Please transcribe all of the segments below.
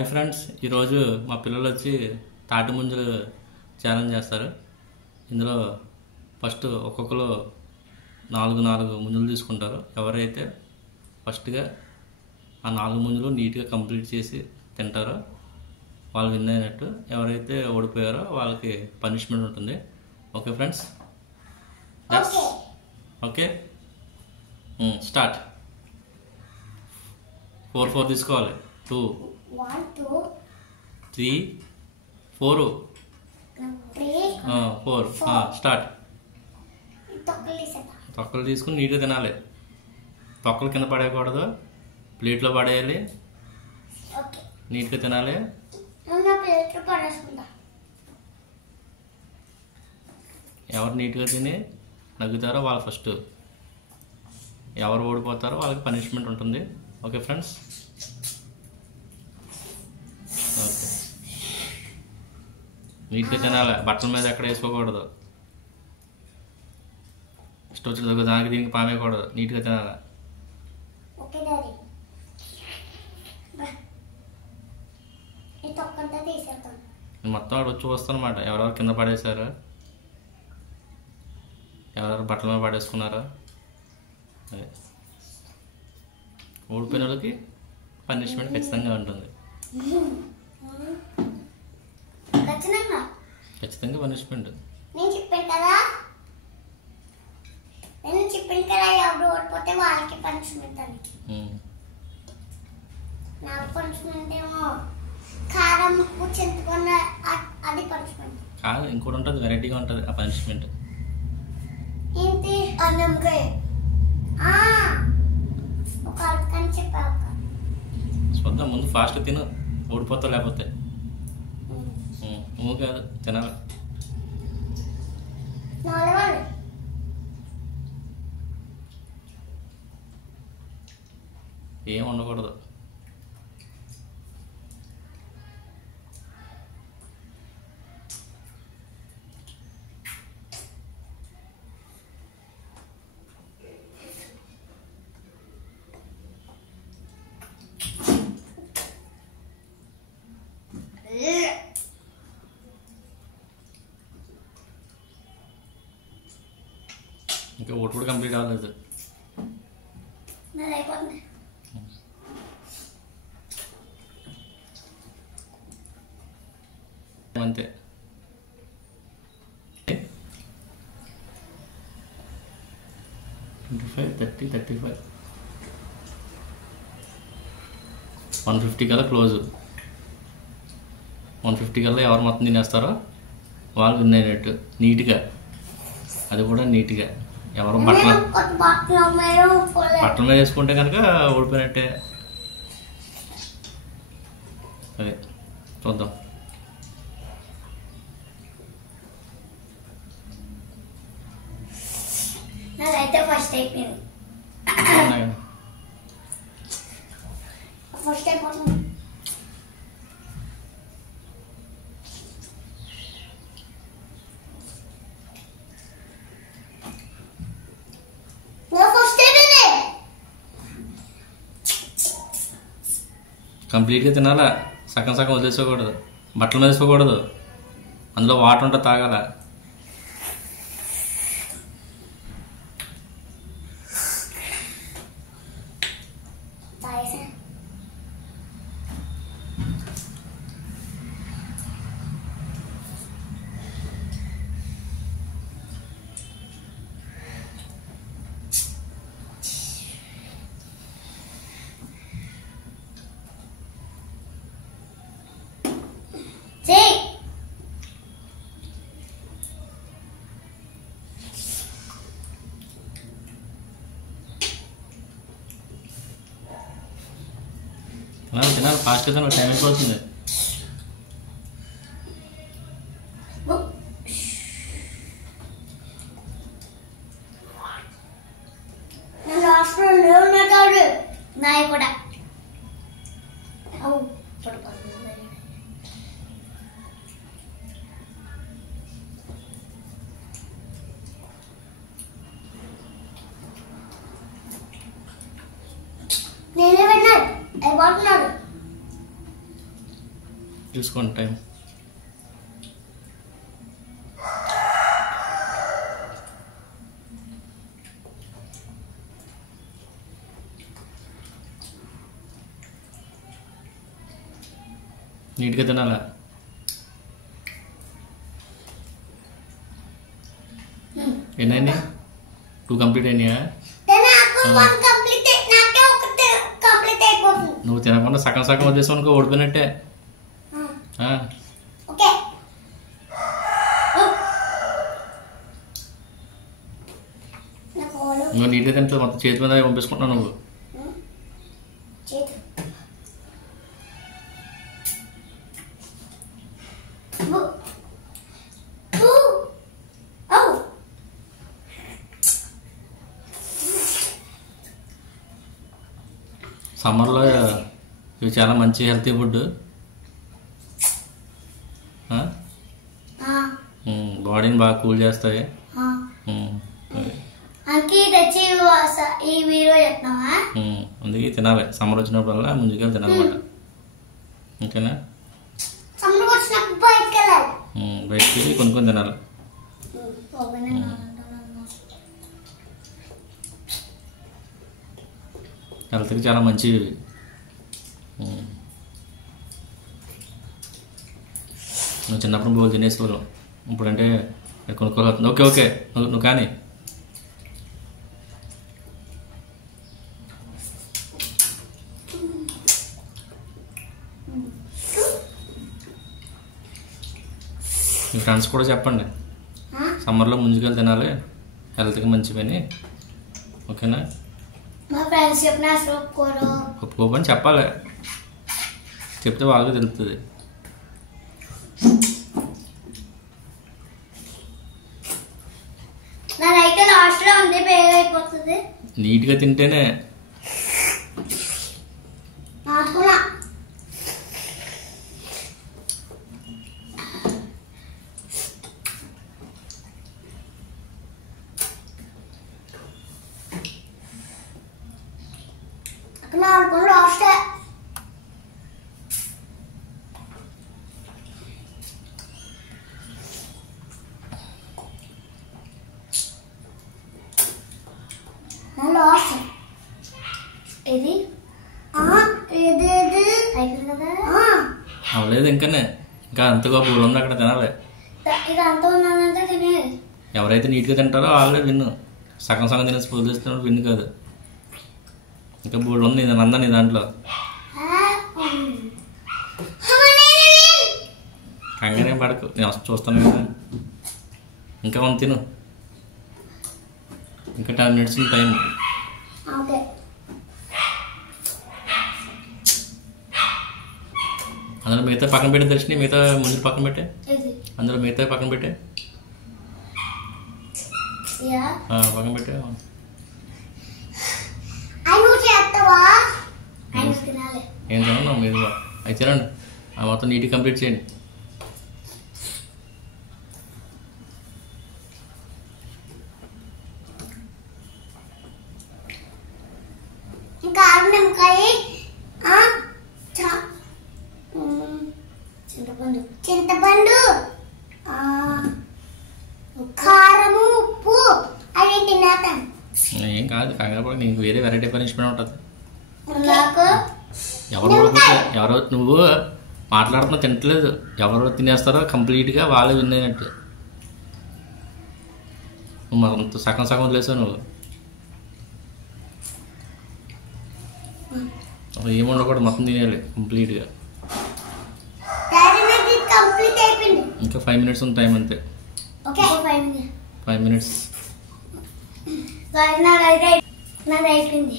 Hi friends, ఈరోజు మా పిల్లలు వచ్చి తాటి ముంజలు ఛాలెంజ్ చేస్తారు. ఇందులో ఫస్ట్ ఒక్కొక్కరు నాలుగు ముంజలు తీసుకుంటారు. ఎవరైతే ఫస్ట్గా ఆ 4 ముంజలు నీట్గా కంప్లీట్ చేసి తింటారో వాళ్ళు విన్ అయినట్టు. ఎవరైతే ఓడిపోయారో వాళ్ళకి పనిష్మెంట్ ఉంటుంది. Okay friends, okay start. 4 తీసుకోవాలి. 2 1 2 3 4 4 స్టార్ట్. తొక్కలు తీసుకుని నీట్గా తినాలి. తొక్కలు కింద పడేయకూడదు, ప్లేట్లో పడేయాలి. నీట్గా తినాలి. ఎవరు నీట్గా తిని నగ్గుతారో వాళ్ళు ఫస్ట్. ఎవరు ఓడిపోతారో వాళ్ళకి పనిష్మెంట్ ఉంటుంది. ఓకే ఫ్రెండ్స్, ఓకే నీట్గా తినాలి. బట్టల మీద ఎక్కడ వేసుకోకూడదు. ఇష్టం వచ్చిన దానికి దీనికి పామేయకూడదు. నీట్గా తినాలి. మొత్తం అక్కడ వచ్చి వస్తానమాట. ఎవరెవరు కింద పడేశారు, ఎవరెవరు బట్టల మీద పడేసుకున్నారో. అదే ఓడిపోయిన వాళ్ళకి పనిష్మెంట్ ఖచ్చితంగా ఉంటుంది. ఖచ్చితంగా పనిష్మెంట్. నేను చెప్పాను కదా ఎవరు ఓడిపోతే వాళ్ళకి పనిష్మెంట్ అని. నాకు పనిష్మెంట్ ఏమో కారం ఉప్పు చింతకొండ, అది పనిష్మెంట్ కాదు, ఇంకోటి ఉంటుంది, వెరైటీగా ఉంటుంది ఆ పనిష్మెంట్. ఏంటి? అన్నంకాయ ఒక అర్థాన్ని చెప్పావు. చూద్దాం, ముందు ఫాస్ట్ తిను, ఓడిపోతావు. లేకపోతే నువ్వు కాదు తినాలి. ఏం ఉండకూడదు. ఇంకా ఓటు కూడా కంప్లీట్ అవ్వలేదు. అంతే. 25 30 35 150 కల్లా క్లోజ్. 150 కల్లా ఎవరు మొత్తం తినేస్తారో వాళ్ళు విన్ అయినట్టు. నీట్గా, అది కూడా నీట్గా. ఎవరు బట్టల మీద వేసుకుంటే కనుక ఓడిపోయినట్టే. అదే చూద్దాం. నాదైతే ఫస్ట్ అయిపోయింది. ఫస్ట్ అయిపోతుంది. కంప్లీట్గా తినాలా. సగం సగం వదిలేసుకోకూడదు. బట్టల మీద వేసుకోకూడదు. అందులో వాటర్ ఉంటే తాగాల. తినాలి ఫాస్ట్గా తినాలి, టైం అయిపోతుంది. నాయ కూడా నేనే విన్నాను. అయిపోతున్నాడు. చూసుకోండి టైం. నీట్గా తినాలా? ఎన్నైనా 2 కంప్లీట్ అయినాయా? నువ్వు తినకుండా సగం సగం వదిలేసావు అనుకో, ఓడిపోయినట్టే. నువ్వు నీట్గా తింటే మొత్తం చేతి మీద పంపించుకుంటున్నావు నువ్వు. సమ్మర్లో ఇవి చాలా మంచి హెల్తీ ఫుడ్. బాడీని బాగా కూల్ చేస్తాయి. అందుకే తినాలి, సమ్మర్ వచ్చినప్పుడల్లా ముందుగా తినాలన్నమాట. ఓకేనా? బయటికి కొనుక్కొని తినాలి. హెల్త్కి చాలా మంచివి. నువ్వు చిన్నప్పుడు బోల్ తినేసుకోవాలి, ఇప్పుడంటే కొనుక్కోవాలి. ఓకే ఓకే, నువ్వు కానీ. మీ ఫ్రెండ్స్ కూడా చెప్పండి, సమ్మర్లో ముంజుకాయలు తినాలి, హెల్త్కి మంచివని. ఓకేనా? మా ఫ్రెండ్స్ చెప్పిన ఒప్పుకోపని చెప్పాలి, చెప్తే వాళ్ళకి తెలుస్తుంది. నాదైతే లాస్ట్లో ఉంది, బేగా అయిపోతుంది. నీట్గా తింటేనే. లాస్ట్ ఇది అవలేదు ఇంకానే, ఇంకా అంతగా బూలు ఉంది అక్కడ తినాలి. ఇక అంత ఉన్నదంటే తినేది. ఎవరైతే నీట్గా తింటారో వాళ్ళే విన్ను. సగం సగం తినేసి పోలిస్తున్నాడు విన్ను కాదు. ఇంకా బూళ్ళు ఉంది నందా నీ దాంట్లో. కంగానే పడకు, నేను చూస్తాను కదా. ఇంకా ఉంది, తిను. ఇంకా 10 minutes ఉంది టైం. అందులో మిగతా పక్కన పెట్టే దర్శిని, మిగతా ముందు పక్కన పెట్టే, అందులో మిగతా పక్కన పెట్టే, పక్కన పెట్టే. ఏం తిన్నావు మీరు? అయితే తినండి, మొత్తం నీట్గా కంప్లీట్ చేయండి. చింతపండు, కారము, ఉప్పు అవి తినేస్తాను. ఏం కాదు, కంగారు పడి. నీకు వేరే వెరైటీ పనిష్మెంట్ ఉంటుంది. ఎవరో నువ్వు మాట్లాడుతున్నా తినట్లేదు, ఎవరో తినేస్తారో కంప్లీట్గా వాళ్ళే విన్ అయినట్టు. నువ్వు సగం సగం వదిలేసావు నువ్వు. ఏముండకూడదు, మొత్తం తినేయాలి కంప్లీట్గా. ఇంకా 5 minutes ఉంది టైం అంతే. 5 minutes. నాది అయిపోయింది.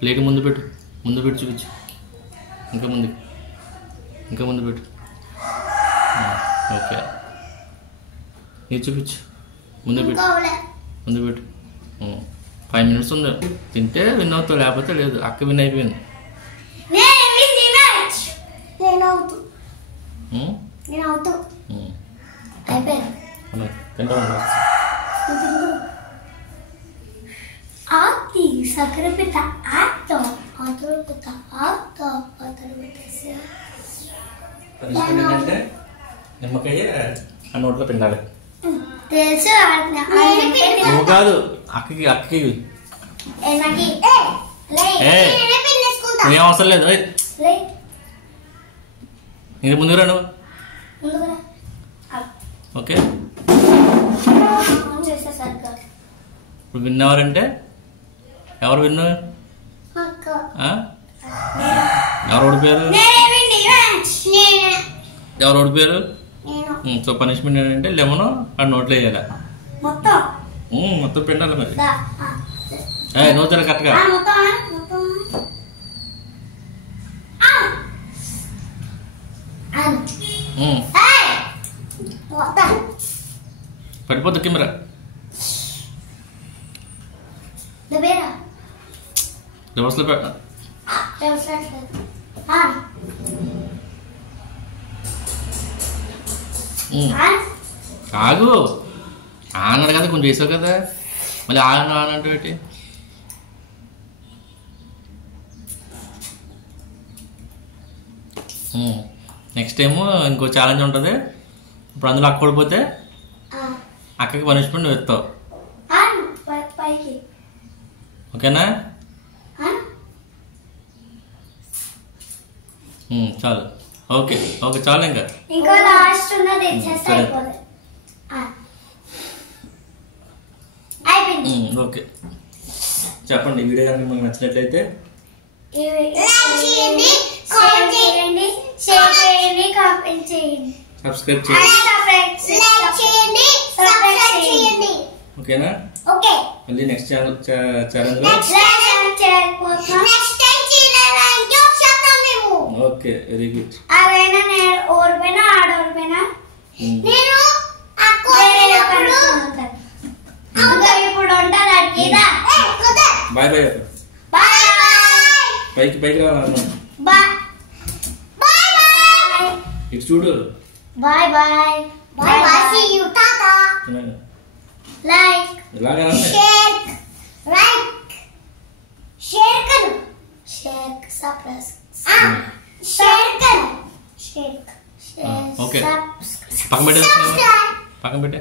ప్లేట్ ముందు పెట్టు, ముందు పెట్టి చూపించు. ఇంకా ముందు పెట్టు. ఓకే, ఇది చూపించు. ముందు పెట్టు. 5 minutes ఉంది, తింటే విన్ అవుతావు, లేకపోతే లేదు. అక్క విన్ అయిపోయింది. సకర పిత పనిష్మెంట్ ఏంటంటే నిమ్మకాయ ఆ నోట్లో పిండాలి. తెలుసు నువ్వు కాదు, అక్కకి ఏం అవసరం లేదు. ఇది ముందుకు రా నువ్వు. ఓకే, ఇప్పుడు విన్నవారంటే ఎవరు విన్ను? ఎవరు ఓడిపోయారు? ఎవరు ఓడిపోయారు? సో పనిష్మెంట్ ఏంటంటే లెమన్ ఆ నోట్లో వేయాలి. మొత్తం పిండాలి మరి. నువ్వు తిన కరెక్ట్గా. పడిపోద్దు కెమెరా. రివర్స్లో పెట్ట. ఆగు, అన్నాడు కదా, కొంచెం చేసావు కదా, మళ్ళీ ఆనంటే పెట్టి. నెక్స్ట్ టైము ఇంకో ఛాలెంజ్ ఉంటుంది. ఇప్పుడు అందులో అక్క ఓడిపోతే అక్కకి పనిష్మెంట్ నువ్వు ఇస్తావు. ఓకేనా? చాలు. ఓకే ఓకే, చాలు. ఇంకా లాస్ట్ ఉన్నది ఓకే, చెప్పండి. వీడియో కనుక మీకు నచ్చినట్లయితే సబ్స్క్రైబ్ చేయండి. ఓకేనా? మళ్ళీ next channel okay, very good. Bye bye. పైకి రావాలి. ఇటు చూడు. Bye bye. Bye bye. See you. టాటా. లైక్, షేర్, షేర్ కరు. Share subscribe. షేర్ కరు. షేర్. Okay, subscribe. పక్కన పెట్టే.